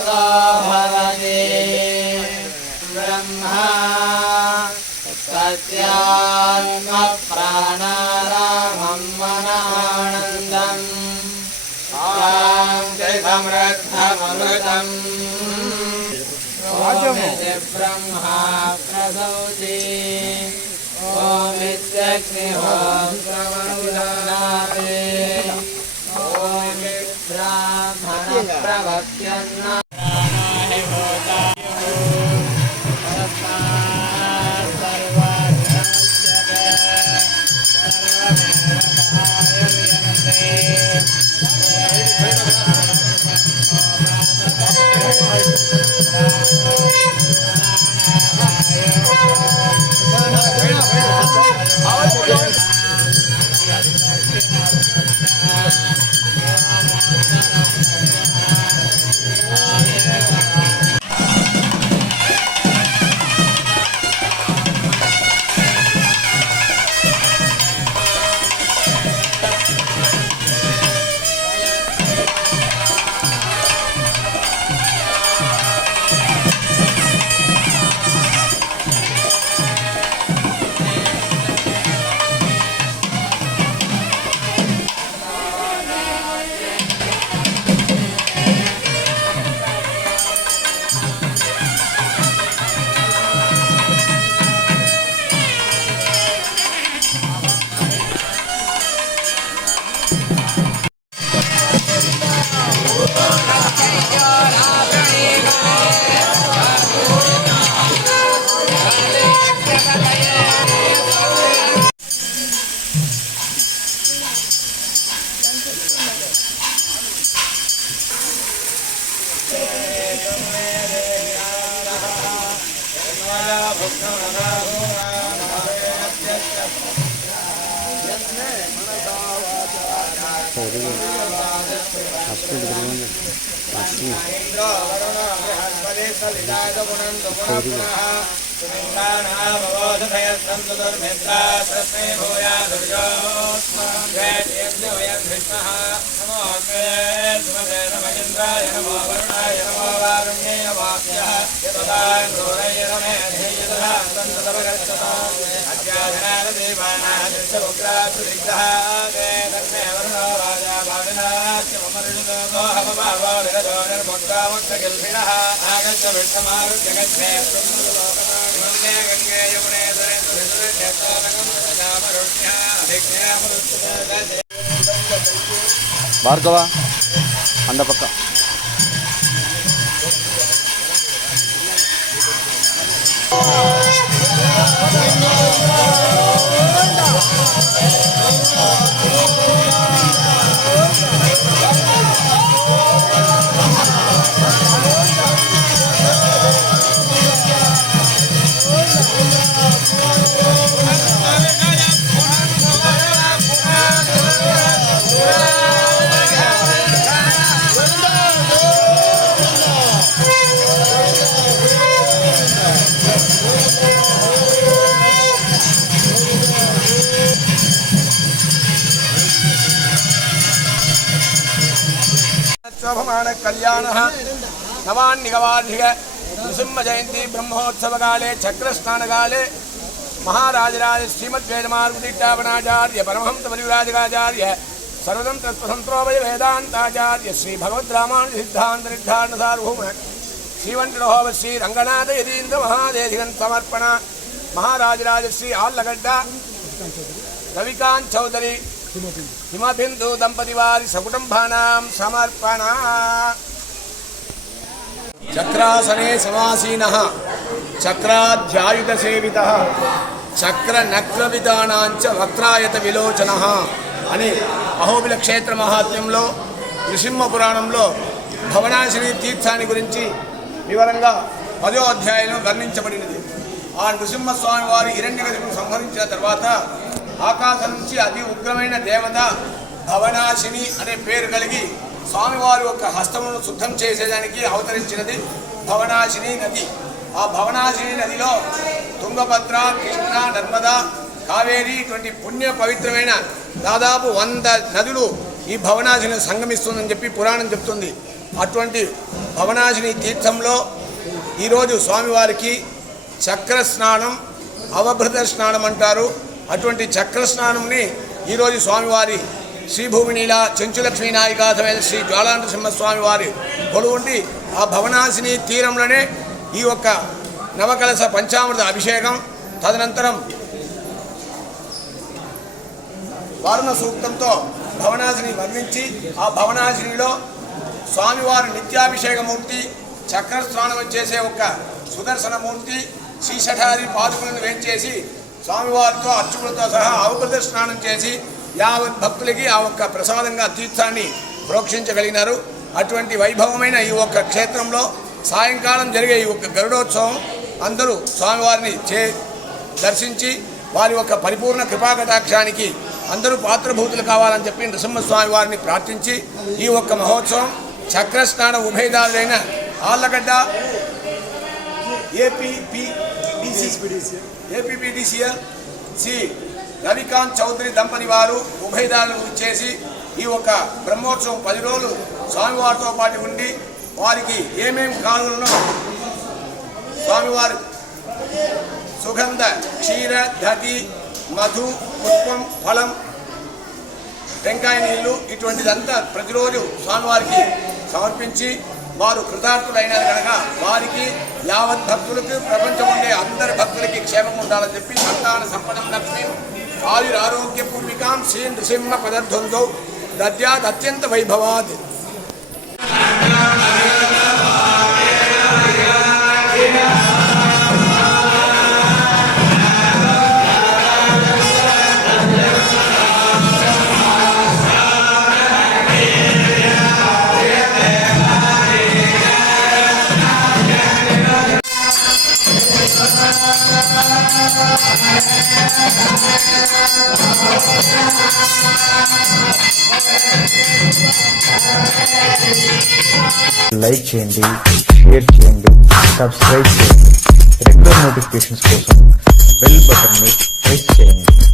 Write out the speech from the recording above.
ततो भवति ब्रह्मा सत्यात्मप्राणारामं मनानन्दम् समृद्धमृतम् ब्रह्मा प्रसौति ओमित्यग्निहोत्रमनुदधाति ओमिद्ब्राह्मणः प्रवक्ष्यन् భార్గవ అందపక్క कल्याण नवान्निगवाधिक नृसिंह जयंती ब्रह्मोत्सव काले चक्रस्नान काले महाराजराज श्रीमद्वेदमार्गदीक्षापणाचार्य परमहंस परिव्राजकाचार्य सर्वतंत्र स्वतंत्रोभय वेदांताचार्य श्री भगवद्रामानुज सिद्धांत निर्धारण सार्वभौम श्रीवंटोहव श्री रंगनाथ यतीन्द्र महादेशिकन समर्पण महाराजराज श्री आल्लगड्ड रविकांत चौधरी हिमबिंदु दंपति वारी सकुटुंबानां समर्पण चक्रासने समासीनः चक्राध्यायुध सेवितः चक्र नक्र विधानांच वक्रायत विलोचनः అని అహోబిల క్షేత్ర మహాత్మ్యంలో నృసింహ పురాణంలో భవనాశిని తీర్థాన్ని గురించి వివరంగా 10వ అధ్యాయంలో వర్ణించబడినది. ఆ నృసింహస్వామి వారు హిరణ్యకశిపుని సంహరించిన తర్వాత ఆకాశం నుంచి అతి ఉగ్రమైన దేవత భవనాశిని అనే పేరు కలిగి స్వామివారి యొక్క హస్తమును శుద్ధం చేసేదానికి అవతరించినది భవనాశిని నది. ఆ భవనాశిని నదిలో తుంగభద్ర, కృష్ణ, నర్మదా, కావేరి ఇటువంటి పుణ్య పవిత్రమైన దాదాపు 100 నదులు ఈ భవనాశిని సంగమిస్తుందని చెప్పి పురాణం చెప్తుంది. అటువంటి భవనాశిని తీర్థంలో ఈరోజు స్వామివారికి చక్ర స్నానం, అవభృత స్నానం అంటారు. అటువంటి చక్ర స్నానంని ఈరోజు స్వామివారి శ్రీభూమినీల చెంచులక్ష్మీ నాయికా సమేత శ్రీ జ్వాలానరసింహస్వామి వారి కొలువుండి ఆ భవనాశిని తీరంలోనే ఈ యొక్క నవకలశ పంచామృత అభిషేకం, తదనంతరం వారుణ సూక్తంతో భవనాశిని వర్ణించి ఆ భవనాశినిలో స్వామివారి నిత్యాభిషేకమూర్తి, చక్రస్నానం చేసే ఒక సుదర్శనమూర్తి, శ్రీశఠారి పాదుకులను వేంచేసి స్వామివారితో అర్చకులతో సహా అవభృత స్నానం చేసి యావత్ భక్తులకి ఆ ఒక్క ప్రసాదంగా తీర్థాన్ని ప్రోక్షించగలిగినారు. అటువంటి వైభవమైన ఈ ఒక్క క్షేత్రంలో సాయంకాలం జరిగే ఈ ఒక్క గరుడోత్సవం అందరూ స్వామివారిని దర్శించి వారి యొక్క పరిపూర్ణ కృపాకటాక్షానికి అందరూ పాత్రభూతులు కావాలని చెప్పి నృసింహస్వామి వారిని ప్రార్థించి ఈ ఒక్క మహోత్సవం చక్రస్నాన ఉభయదారులైన ఆళ్లగడ్డ ఏపీపీడీసీఎల్ శ్రీ రవికాంత్ చౌదరి దంపతి వారు ఉభయదారులు ఇచ్చేసి ఈ ఒక్క బ్రహ్మోత్సవం 10 రోజులు స్వామివారితో పాటు ఉండి వారికి ఏమేమి కానులను స్వామివారి సుగంధ క్షీర దధి మధు పుష్పం ఫలం టెంకాయ నీళ్లు ఇటువంటిదంతా ప్రతిరోజు స్వామివారికి సమర్పించి వారు కృతార్థులైనది కనుక వారికి యావత్ భక్తులకు ప్రపంచం ఉండే అందరి భక్తులకి క్షేమం ఉండాలని చెప్పి సంతాన సంపదం లక్ష్మి ఆయురారోగ్య పూర్వికాం శ్రీ నృసింహ పదధ్వంతో దద్యాత్ అత్యంత వైభవాత్. లైక్ చేయండి, షేర్ చేయండి, సబ్స్క్రైబ్ చేయండి. రెగ్యులర్ నోటిఫికేషన్స్ కోసం బెల్ బటన్ని ప్రెస్ చేయండి.